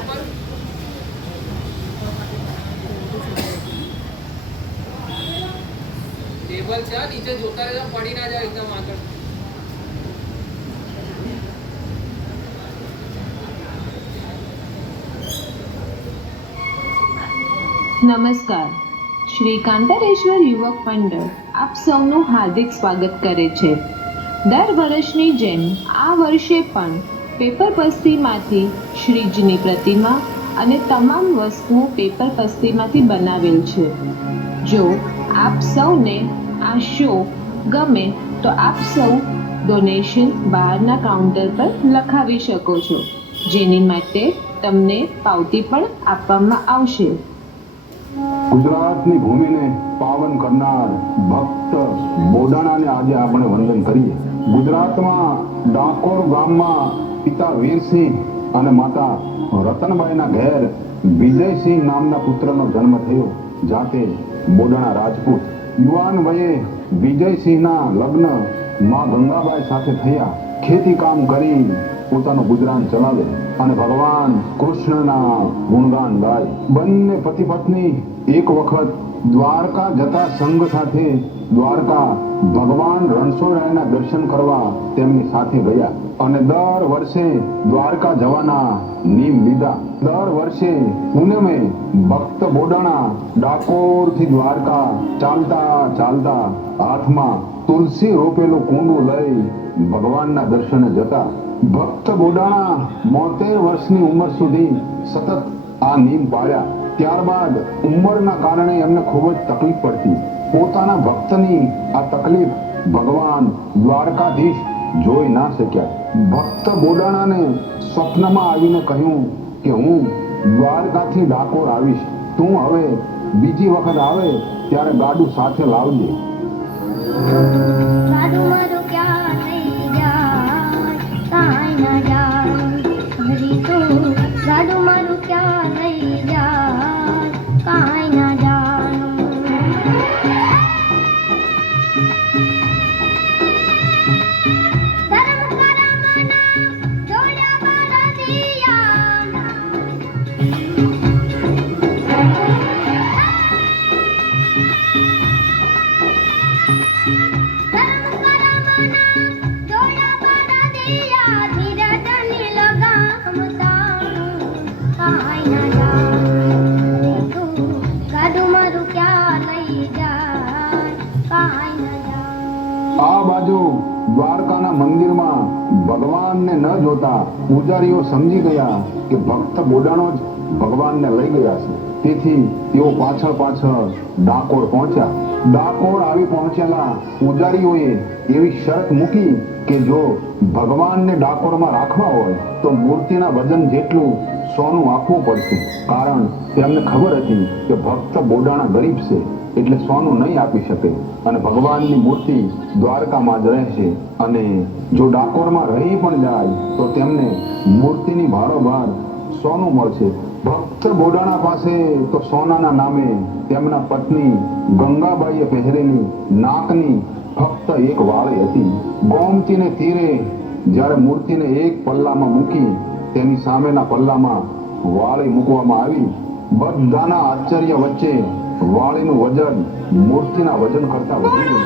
ઉપર ટેબલ છે, નીચે જોતા રહેજો, પડી ના જાય એકદમ આગળ. નમસ્કાર. શ્રી કાંતારેશ્વર યુવક મંડળ આપ સૌનું હાર્દિક સ્વાગત કરે છે. દર વર્ષની જેમ આ વર્ષે પણ પેપર પસ્તીમાંથી શ્રીજીની પ્રતિમા અને તમામ વસ્તુઓ પેપર પસ્તીમાંથી બનાવેલ છે. જો આપ સૌને આ શો ગમે તો આપ સૌ ડોનેશન બહારના કાઉન્ટર પર લખાવી શકો છો, જેની માટે તમને પાવતી પણ આપવામાં આવશે. ગુજરાતની ભૂમિને પાવન કરનાર ભક્ત બોડાણાને આજે આપણે વંદન કરીએ. ગુજરાતમાં ડાકોર ગામમાં પિતા વીરસિંહ અને માતા રતનબાઈના ઘેર વિજયસિંહ નામના પુત્રનો જન્મ થયો. જાતે બોડાણા રાજપૂત. યુવાન વયે વિજયસિંહના લગ્ન માં ગંગાબાઈ સાથે થયા. ખેતી કામ કરી પોતાનું ગુજરાન ચલાવે અને ભગવાન કૃષ્ણના ગુણગાન ગાય. બંને પતિ પત્ની એક વખત દ્વારકા જતા સંઘ સાથે દ્વારકા ભગવાન રણછોડરાયના દર્શન કરવા તેમની સાથે ગયા અને દર વર્ષે દ્વારકા જવાના નિયમ લીધા. દર વર્ષે પૂનમે ભક્ત બોડાણા ડાકોરથી દ્વારકા ચાલતા ચાલતા હાથમાં તુલસી રોપેલું કુંડું લઈ ભગવાનના દર્શને જતા. ભક્ત બોડાણા 72 વર્ષની ઉંમર સુધી સતત આ નિયમ પાળ્યા. ત્યારબાદ ઉંમરના કારણે એમને ખૂબ જ તકલીફ પડતી. પોતાના ભક્તની આ તકલીફ ભગવાન દ્વારકાધીશ જોઈ ના શક્યા. ભક્ત બોડાણાને સ્વપ્નમાં આવીને કહ્યું કે હું દ્વારકાથી ડાકોર આવીશ, તું હવે બીજી વખત આવે ત્યારે ગાડું સાથે લાવજે. આ બાજુ દ્વારકાના મંદિરમાં ભગવાનને ન જોતા પૂજારીઓ સમજી ગયા કે ભક્ત બોડાણો જ ભગવાનને લઈ ગયા છે. તેથી તેઓ પાછળ ડાકોર પહોંચ્યા. ડાકોર આવી પહોંચેલા પૂજારીઓએ એવી શરત મૂકી કે જો ભગવાનને ડાકોરમાં રાખવા હોય તો મૂર્તિના વજન જેટલું સોનું આપવું પડશે. કારણ તેમને ખબર હતી કે ભક્ત બોડાણા ગરીબ છે, એટલે સોનું નહીં આપી શકે અને ભગવાનની મૂર્તિ દ્વારકામાં જ રહેશે. અને જો ડાકોરમાં રહી પણ જાય તો તેમને મૂર્તિની ભારોભાર સોનું મળશે. ભક્ત બોડાણા પાસે તો સોનાના નામે તેમના પત્ની ગંગાબાઈએ પહેરેલી નાકની ફક્ત એક વાળી હતી. ગોમતીને તીરે જ્યારે મૂર્તિને એક પલ્લામાં મૂકી તેની સામેના પલ્લામાં વાળી મૂકવામાં આવી. બધાના આશ્ચર્ય વચ્ચે વાળીનું વજન મૂર્તિના વજન કરતા વધી ગયું.